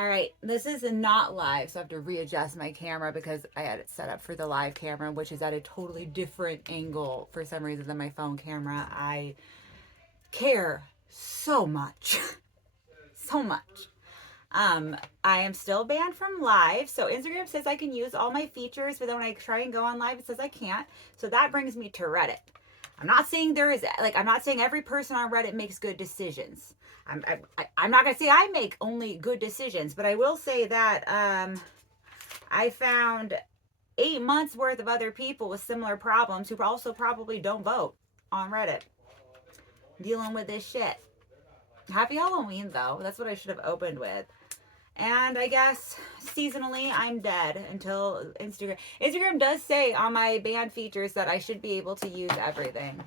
All right, this is not live, so I have to readjust my camera because I had it set up for the live camera, which is at a totally different angle for some reason than my phone camera. I care so much. So much. I am still banned from live. So Instagram says I can use all my features, but then when I try and go on live, it says I can't. So that brings me to Reddit. I'm not saying I'm not saying every person on Reddit makes good decisions. I'm not going to say I make only good decisions, but I will say that I found 8 months worth of other people with similar problems who also probably don't vote on Reddit dealing with this shit. Happy Halloween, though. That's what I should have opened with. And I guess seasonally, I'm dead until Instagram. Instagram does say on my banned features that I should be able to use everything.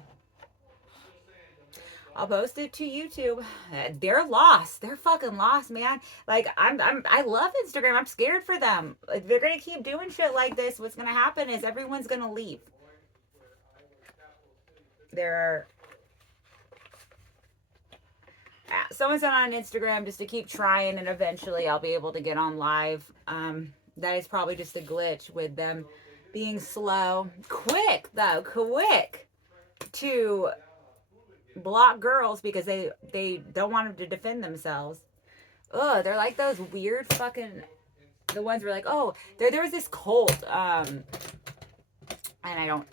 I'll post it to YouTube. They're lost. They're fucking lost, man. Like I love Instagram. I'm scared for them. If they're gonna keep doing shit like this, what's gonna happen is everyone's gonna leave. There are someone said on Instagram just to keep trying and eventually I'll be able to get on live. That is probably just a glitch with them being slow. Quick though, quick to block girls because they don't want them to defend themselves. Ugh, they're like those weird fucking the ones where like, oh, there was this cult, and I don't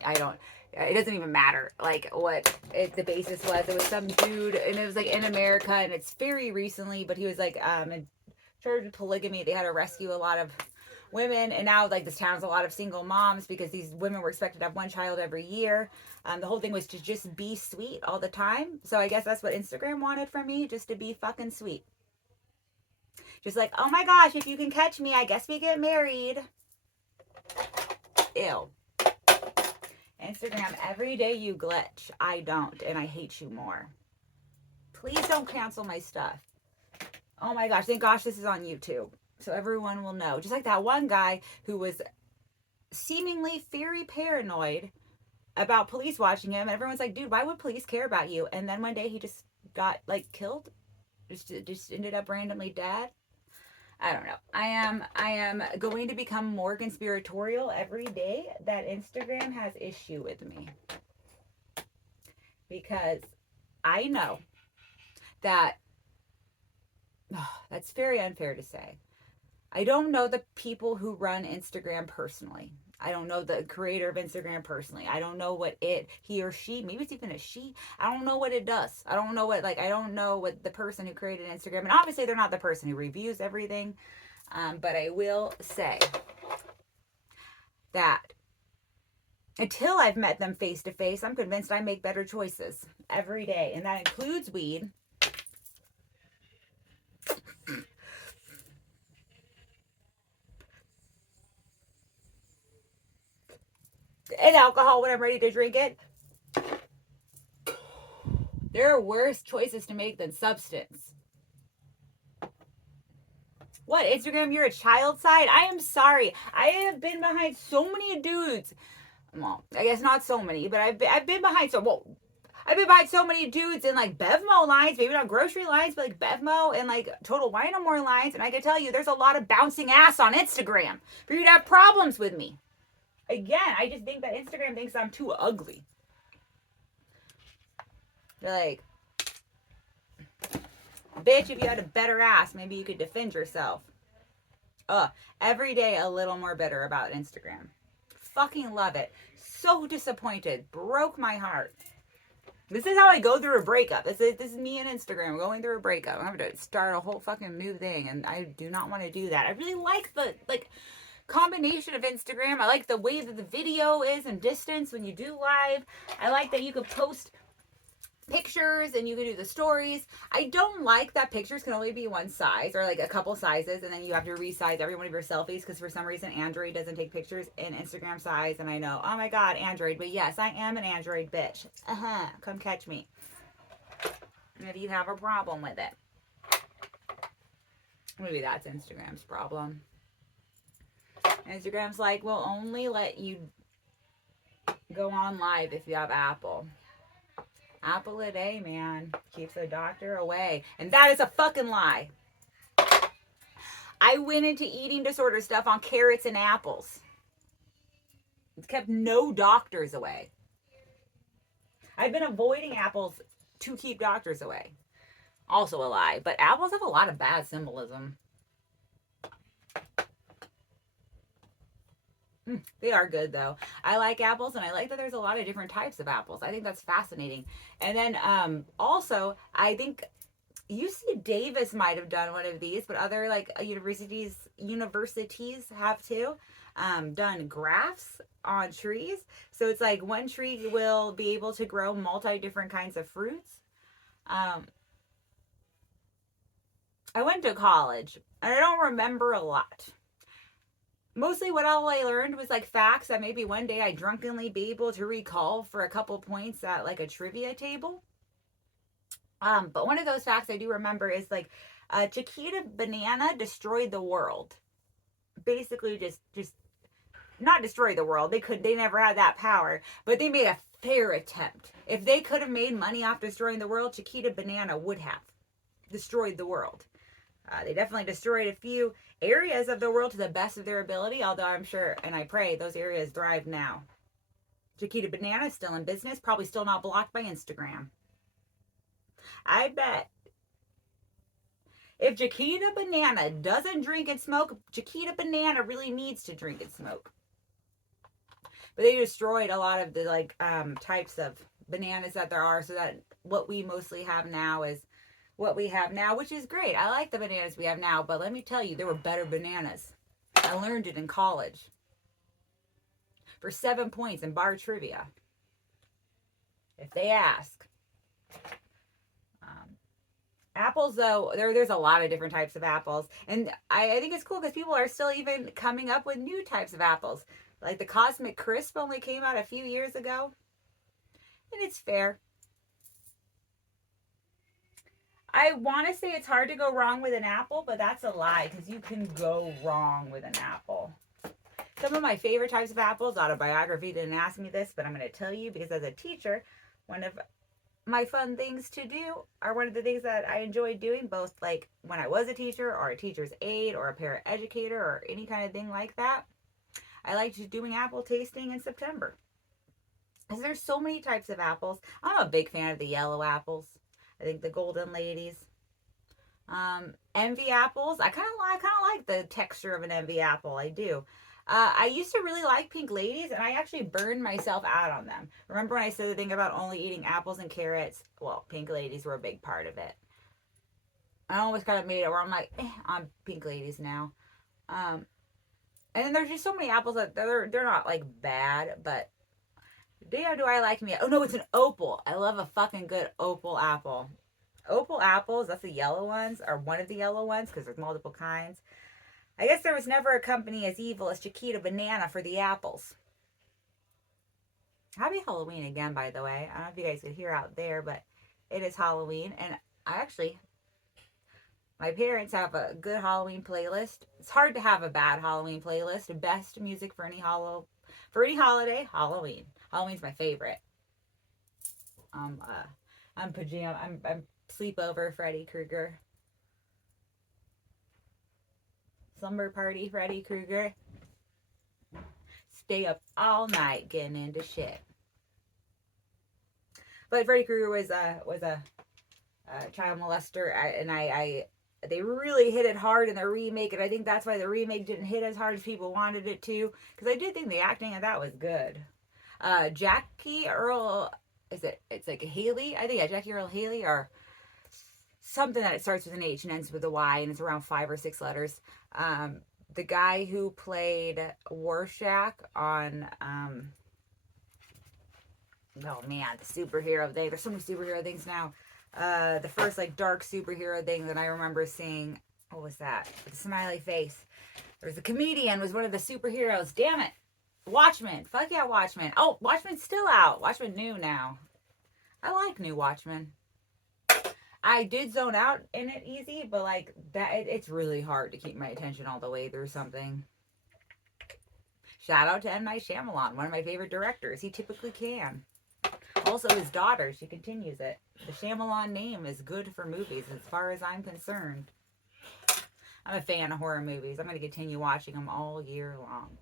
it doesn't even matter like what the basis was. It was some dude and it was like in America and it's very recently, but he was like in charge of polygamy. They had to rescue a lot of women, and now like this town's a lot of single moms because these women were expected to have one child every year. The whole thing was to just be sweet all the time. So I guess that's what Instagram wanted from me, just to be fucking sweet. Just like, oh my gosh, if you can catch me, I guess we get married. Ew. Instagram, every day you glitch. I don't, and I hate you more. Please don't cancel my stuff. Oh my gosh, thank gosh this is on YouTube. So everyone will know. Just like that one guy who was seemingly very paranoid about police watching him. And everyone's like, dude, why would police care about you? And then one day he just got like killed. Just ended up randomly dead. I don't know. I am going to become more conspiratorial every day that Instagram has issue with me. Because I know that that's very unfair to say. I don't know the people who run Instagram personally. I don't know the creator of Instagram personally. I don't know what he or she, maybe it's even a she. I don't know what it does. I don't know what the person who created Instagram, and obviously they're not the person who reviews everything. But I will say that until I've met them face to face, I'm convinced I make better choices every day. And that includes weed. And alcohol when I'm ready to drink it. There are worse choices to make than substance. What, Instagram, you're a child side? I am sorry. I have been behind so many dudes. Well, I guess not so many, but I've been behind so many dudes in like Bevmo lines, maybe not grocery lines, but like Bevmo and like Total Wine & More lines. And I can tell you, there's a lot of bouncing ass on Instagram for you to have problems with me. Again, I just think that Instagram thinks I'm too ugly. They're like, bitch, if you had a better ass, maybe you could defend yourself. Every day a little more bitter about Instagram. Fucking love it. So disappointed. Broke my heart. This is how I go through a breakup. This is me and Instagram going through a breakup. I'm going to start a whole fucking new thing, and I do not want to do that. I really like the combination of Instagram. I like the way that the video is in distance when you do live. I like that you can post pictures and you can do the stories. I don't like that pictures can only be one size or like a couple sizes, and then you have to resize every one of your selfies because for some reason Android doesn't take pictures in Instagram size. And I know, oh my god, Android, but yes, I am an Android bitch. Come catch me if you have a problem with it. Maybe that's Instagram's problem. Instagram's like, we'll only let you go on live if you have Apple. Apple a day, man. Keeps the doctor away. And that is a fucking lie. I went into eating disorder stuff on carrots and apples. It's kept no doctors away. I've been avoiding apples to keep doctors away. Also a lie, but apples have a lot of bad symbolism. They are good though. I like apples, and I like that there's a lot of different types of apples. I think that's fascinating. And then also, I think UC Davis might have done one of these, but other like universities have too. Done graphs on trees. So it's like one tree will be able to grow multi different kinds of fruits. Um, I went to college, and I don't remember a lot. Mostly what all I learned was like facts that maybe one day I drunkenly be able to recall for a couple points at like a trivia table. But one of those facts I do remember is like Chiquita Banana destroyed the world. Basically just not destroy the world. They never had that power, but they made a fair attempt. If they could have made money off destroying the world, Chiquita Banana would have destroyed the world. They definitely destroyed a few areas of the world to the best of their ability, although I'm sure and I pray those areas thrive now. Chiquita Banana is still in business, probably still not blocked by Instagram. I bet if Chiquita Banana doesn't drink and smoke, Chiquita Banana really needs to drink and smoke. But they destroyed a lot of the like types of bananas that there are, so that what we mostly have now is what we have now, which is great. I like the bananas we have now, but let me tell you, there were better bananas. I learned it in college for 7 points in bar trivia, if they ask. Apples, though, there's a lot of different types of apples, and I think it's cool because people are still even coming up with new types of apples. Like the Cosmic Crisp only came out a few years ago, and it's fair. I want to say it's hard to go wrong with an apple, but that's a lie because you can go wrong with an apple. Some of my favorite types of apples, Autobiography didn't ask me this, but I'm going to tell you because as a teacher, one of my fun things to do are one of the things that I enjoy doing, both like when I was a teacher or a teacher's aide or a paraeducator or any kind of thing like that. I liked doing apple tasting in September. Because there's so many types of apples. I'm a big fan of the yellow apples. I think the golden ladies. Envy apples. I kind of like the texture of an envy apple. I do. I used to really like pink ladies, and I actually burned myself out on them. Remember when I said the thing about only eating apples and carrots? Well, pink ladies were a big part of it. I almost kind of made it where I'm like, I'm pink ladies now. And then there's just so many apples that they're not like bad, but damn, do I like me? Oh no, it's an opal. I love a fucking good opal apple. Opal apples, that's the yellow ones, or one of the yellow ones, because there's multiple kinds. I guess there was never a company as evil as Chiquita Banana for the apples. Happy Halloween again, by the way. I don't know if you guys could hear out there, but it is Halloween, and my parents have a good Halloween playlist. It's hard to have a bad Halloween playlist. Best music for any holiday, Halloween. Halloween's my favorite. I'm sleepover Freddy Krueger. Slumber party Freddy Krueger. Stay up all night getting into shit. But Freddy Krueger was a child molester, and they really hit it hard in the remake, and I think that's why the remake didn't hit as hard as people wanted it to, because I did think the acting of that was good. Jackie Earl, it's like a Haley, I think, yeah, Jackie Earl Haley, or something that it starts with an H and ends with a Y, and it's around 5 or 6 letters. The guy who played Rorschach on, oh man, the superhero thing. There's so many superhero things now. The first like dark superhero thing that I remember seeing. What was that? The smiley face. There was a comedian was one of the superheroes. Damn it. Watchmen. Fuck yeah, Watchmen. Oh, Watchmen's still out. Watchmen new now. I like new Watchmen. I did zone out in it easy, but like that, it's really hard to keep my attention all the way through something. Shout out to M. Night Shyamalan, one of my favorite directors. He typically can. Also, his daughter, she continues it. The Shyamalan name is good for movies as far as I'm concerned. I'm a fan of horror movies. I'm going to continue watching them all year long.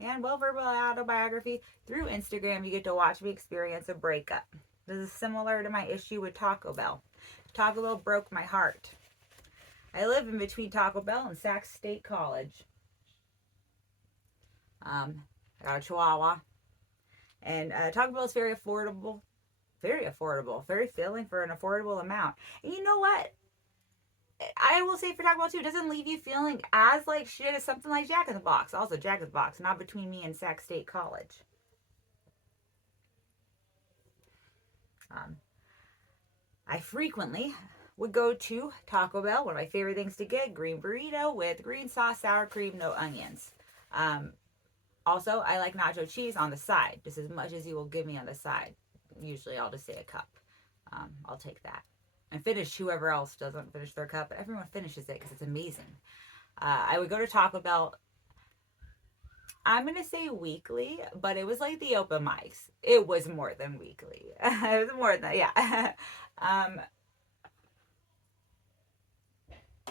And well, verbal autobiography. Through Instagram, you get to watch me experience a breakup. This is similar to my issue with Taco Bell. Taco Bell broke my heart. I live in between Taco Bell and Sac State College. I got a Chihuahua. And Taco Bell is very affordable. Very affordable. Very filling for an affordable amount. And you know what? I will say for Taco Bell too, it doesn't leave you feeling as like shit as something like Jack in the Box. Also, Jack in the Box, not between me and Sac State College. I frequently would go to Taco Bell. One of my favorite things to get, green burrito with green sauce, sour cream, no onions. Also, I like nacho cheese on the side, just as much as you will give me on the side. Usually I'll just say a cup. I'll take that. And finish whoever else doesn't finish their cup, but everyone finishes it because it's amazing. I would go to Taco Bell, I'm going to say weekly, but it was like the open mics. It was more than weekly. It was more than, yeah.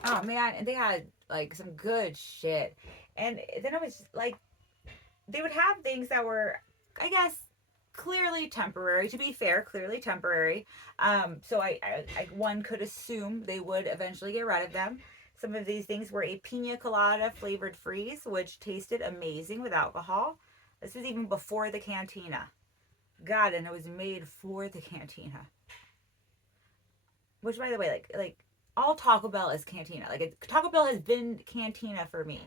Oh man, and they had like some good shit. And then it was like, they would have things that were, I guess, clearly temporary. To be fair, clearly temporary. So I one could assume they would eventually get rid of them. Some of these things were a pina colada flavored freeze, which tasted amazing with alcohol. This was even before the cantina. God, and it was made for the cantina. Which, by the way, like all Taco Bell is cantina. Like Taco Bell has been cantina for me.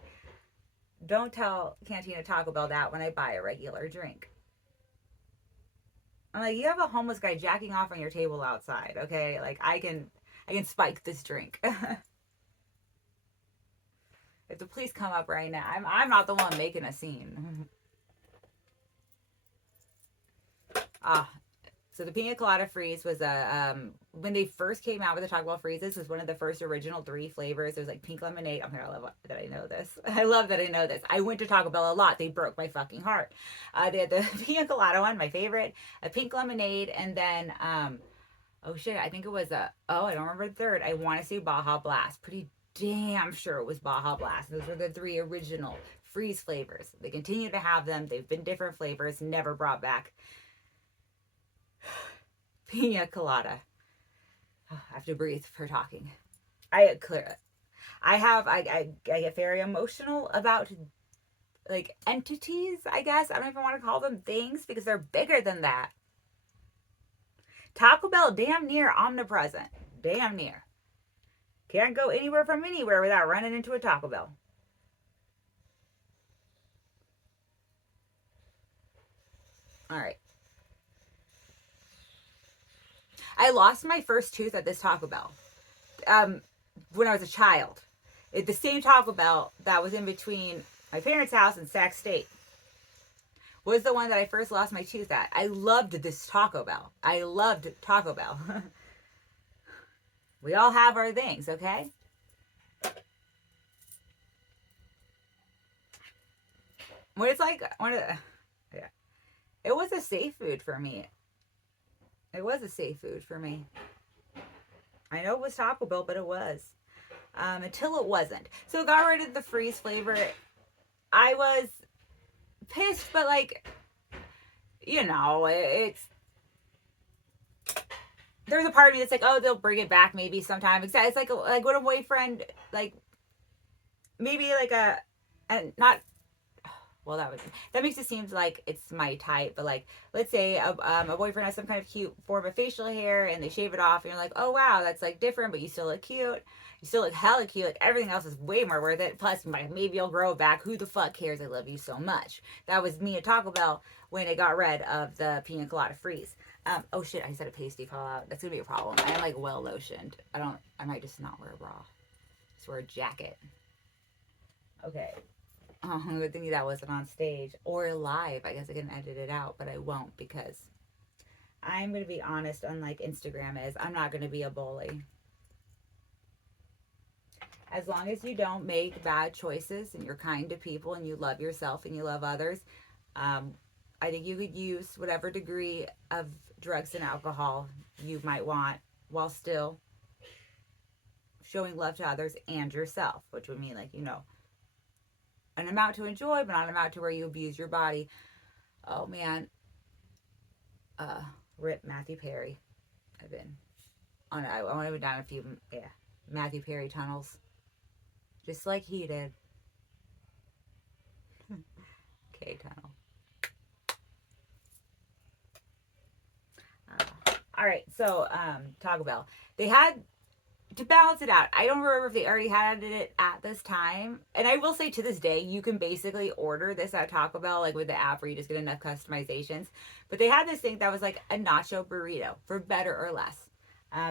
Don't tell Cantina Taco Bell that when I buy a regular drink. I'm like, you have a homeless guy jacking off on your table outside, okay? Like I can spike this drink. If the police come up right now, I'm not the one making a scene. So the pina colada freeze was when they first came out with the Taco Bell freezes, was one of the first original 3 flavors. It was like pink lemonade. I'm here. I love that I know this. I love that I know this. I went to Taco Bell a lot. They broke my fucking heart. They had the pina colada one, my favorite, a pink lemonade, and then oh shit, I think it was I don't remember the third. I want to say Baja Blast. Pretty damn sure it was Baja Blast. Those were the 3 original freeze flavors. They continue to have them. They've been different flavors, never brought back. Pina colada. I have to breathe for talking. I get very emotional about like entities, I guess. I don't even want to call them things because they're bigger than that. Taco Bell, damn near omnipresent. Damn near. Can't go anywhere from anywhere without running into a Taco Bell. All right. I lost my first tooth at this Taco Bell when I was a child. The same Taco Bell that was in between my parents' house and Sac State was the one that I first lost my tooth at. I loved this Taco Bell. I loved Taco Bell. We all have our things, okay? When it's like yeah, it was a safe food for me. It was a safe food for me. I know it was Taco Bell, but it was. Until it wasn't. So it got rid of the freeze flavor. I was pissed, but like, you know, it's... There's a part of me that's like, oh, they'll bring it back maybe sometime. It's like when a boyfriend, like, maybe like and not... Well, that makes it seem like it's my type, but like, let's say a boyfriend has some kind of cute form of facial hair and they shave it off and you're like, oh wow, that's like different, but you still look cute. You still look hella cute. Like everything else is way more worth it. Plus, maybe I'll grow it back. Who the fuck cares? I love you so much. That was me at Taco Bell when it got rid of the pina colada freeze. Oh shit, I said a pasty fall out. That's gonna be a problem. I am like well lotioned. I might just not wear a bra. Just wear a jacket. Okay. Good thing that wasn't on stage or live. I guess I can edit it out, but I won't because I'm going to be honest, unlike Instagram is, I'm not going to be a bully. As long as you don't make bad choices and you're kind to people and you love yourself and you love others, I think you could use whatever degree of drugs and alcohol you might want while still showing love to others and yourself, which would mean, like, you know, an amount to enjoy, but not an amount to where you abuse your body. Oh man, rip Matthew Perry. I've been on. I went down a few, Matthew Perry tunnels, just like he did. K tunnel. All right, so Taco Bell. They had to balance it out. I don't remember if they already had it at this time. And I will say, to this day, you can basically order this at Taco Bell, like with the app, where you just get enough customizations. But they had this thing that was like a nacho burrito, for better or less.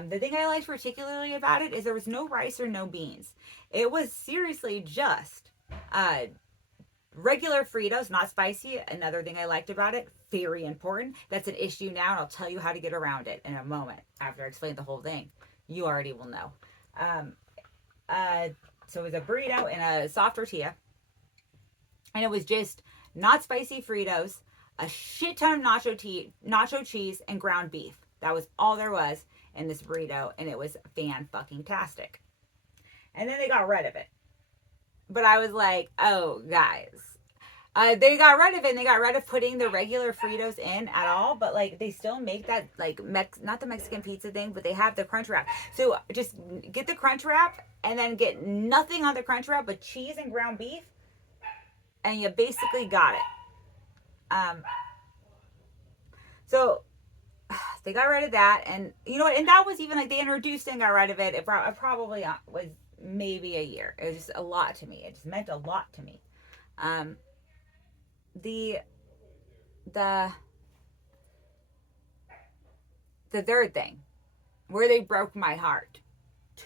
The thing I liked particularly about it is there was no rice or no beans. It was seriously just regular Fritos, not spicy. Another thing I liked about it, very important. That's an issue now, and I'll tell you how to get around it in a moment after I explain the whole thing. You already will know. So it was a burrito and a soft tortilla. And it was just not spicy Fritos, a shit ton of nacho cheese, and ground beef. That was all there was in this burrito, and it was fan-fucking-tastic. And then they got rid of it. But I was like, oh, guys. They got rid of it, and they got rid of putting the regular Fritos in at all, but like they still make that, like, not the Mexican pizza thing, but they have the crunch wrap. So just get the crunch wrap and then get nothing on the crunch wrap but cheese and ground beef, and you basically got it. So they got rid of that, and you know what? And that was even like they introduced and got rid of it. It probably was maybe a year. It was just a lot to me. It just meant a lot to me. The third thing, where they broke my heart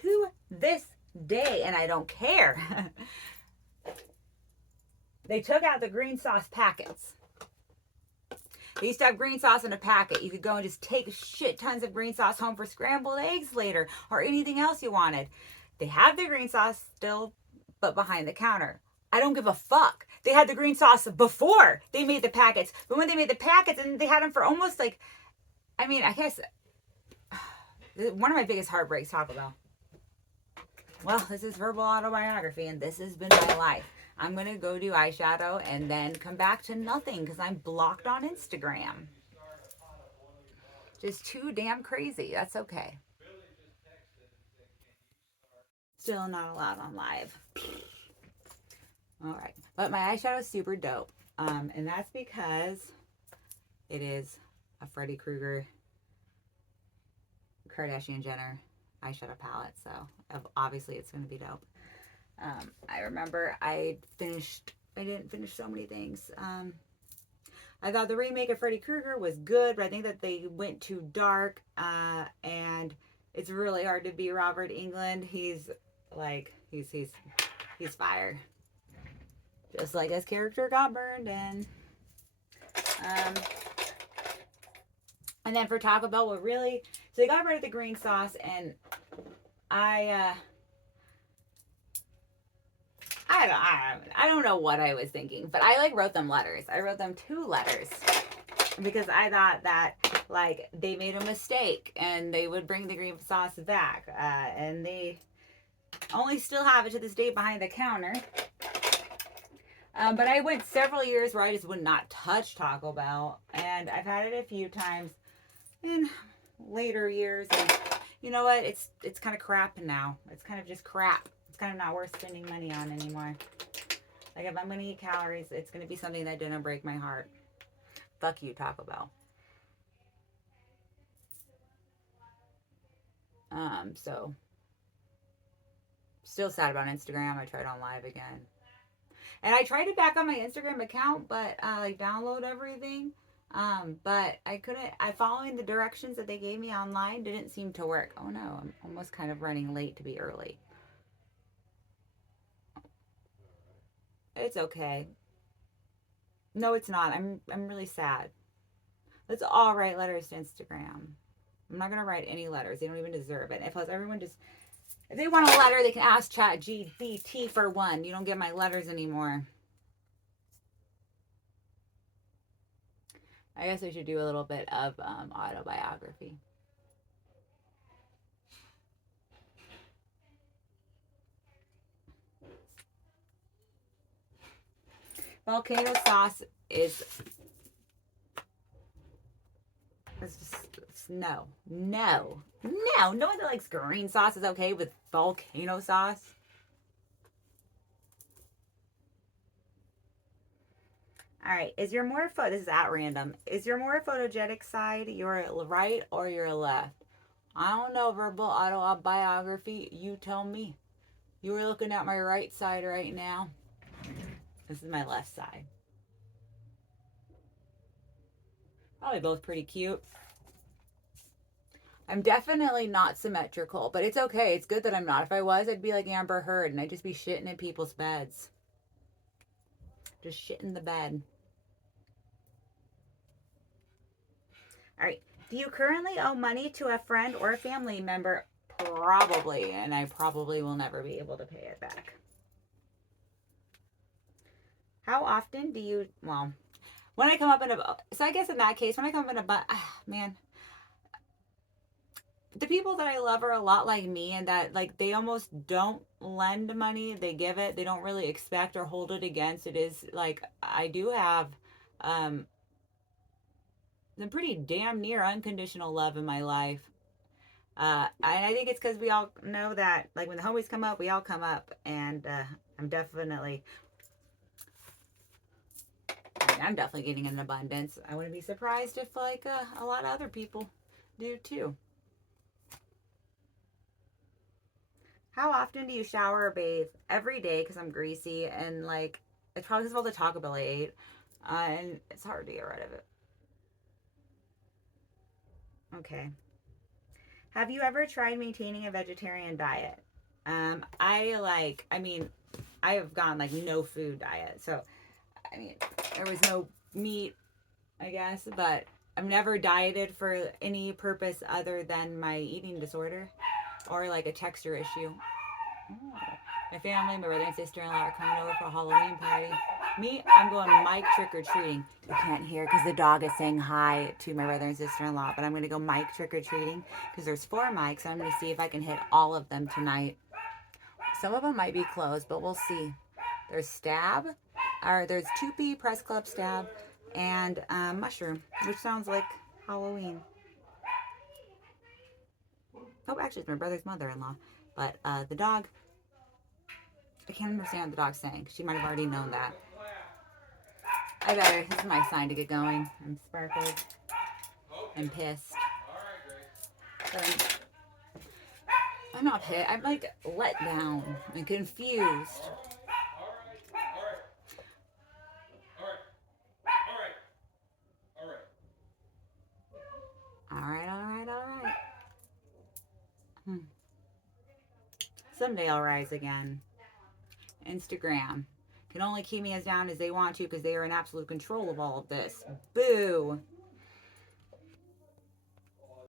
to this day, and I don't care. They took out the green sauce packets. They used to have green sauce in a packet. You could go and just take shit tons of green sauce home for scrambled eggs later, or anything else you wanted. They have the green sauce still, but behind the counter. I don't give a fuck. They had the green sauce before they made the packets. But when they made the packets, and they had them for almost like, I mean, I guess, one of my biggest heartbreaks, Taco Bell. Well, this is verbal autobiography, and this has been my life. I'm going to go do eyeshadow and then come back to nothing because I'm blocked on Instagram. Just too damn crazy. That's okay. Still not allowed on live. All right. But my eyeshadow is super dope. And that's because it is a Freddy Krueger, Kardashian Jenner eyeshadow palette. So obviously it's going to be dope. I remember I didn't finish so many things. I thought the remake of Freddy Krueger was good, but I think that they went too dark. And it's really hard to be Robert Englund. He's fire. Just like his character got burned in. And then for Taco Bell, so they got rid of the green sauce, and I don't know what I was thinking, but I wrote them letters. I wrote them 2 letters because I thought that they made a mistake and they would bring the green sauce back, and they only still have it to this day behind the counter. But I went several years where I just would not touch Taco Bell, and I've had it a few times in later years, and you know what? It's kind of crap now. It's kind of just crap. It's kind of not worth spending money on anymore. Like, if I'm going to eat calories, it's going to be something that didn't break my heart. Fuck you, Taco Bell. So still sad about Instagram. I tried on live again. And I tried to back on my Instagram account, but download everything. But I couldn't. Following the directions that they gave me online didn't seem to work. Oh no, I'm almost kind of running late to be early. It's okay. No, it's not. I'm really sad. Let's all write letters to Instagram. I'm not gonna write any letters. They don't even deserve it. If everyone just, if they want a letter, they can ask chatgbt for one. You don't get my letters anymore. I guess I should do a little bit of autobiography. Volcano sauce is just no, no, no. No one that likes green sauce is okay with volcano sauce. All right, is your more this is at random. Is your more photogenic side your right or your left? I don't know, verbal autobiography. You tell me. You were looking at my right side right now. This is my left side. Probably both pretty cute. I'm definitely not symmetrical, but it's okay. It's good that I'm not. If I was, I'd be like Amber Heard and I'd just be shitting in people's beds. Just shit in the bed. All right. Do you currently owe money to a friend or a family member? Probably, and I probably will never be able to pay it back. How often do you, well, when I come up in a, so I guess in that case, when I come up in a, man, the people that I love are a lot like me, and that like they almost don't lend money, they give it, they don't really expect or hold it against. It is like I do have um some pretty damn near unconditional love in my life. And I think it's because we all know that like when the homies come up, we all come up, and I'm definitely I'm definitely getting an abundance. I wouldn't be surprised if like a lot of other people do too. How often do you shower or bathe? Every day because I'm greasy, and like it's probably because of all the Taco Bell I ate, and it's hard to get rid of it. Okay. Have you ever tried maintaining a vegetarian diet? I like. I mean, I have gone like no food diet, so I mean, there was no meat, I guess, but I've never dieted for any purpose other than my eating disorder or like a texture issue. Oh. My family, my brother and sister-in-law are coming over for a Halloween party. Me, I'm going Mike trick-or-treating. You can't hear because the dog is saying hi to my brother and sister-in-law, but I'm going to go Mike trick-or-treating because there's 4 mics. So I'm going to see if I can hit all of them tonight. Some of them might be closed, but we'll see. There's Stab, or there's 2P Press Club Stab, and Mushroom, which sounds like Halloween. Oh, actually, it's my brother's mother-in-law. But the dog, I can't understand what the dog's saying. She might have already known that. I better. This is my sign to get going. I'm sparkled. I'm pissed. I'm not pissed. I'm like let down and confused. All right, all right, all right. Someday I'll rise again. Instagram can only keep me as down as they want to because they are in absolute control of all of this. Boo.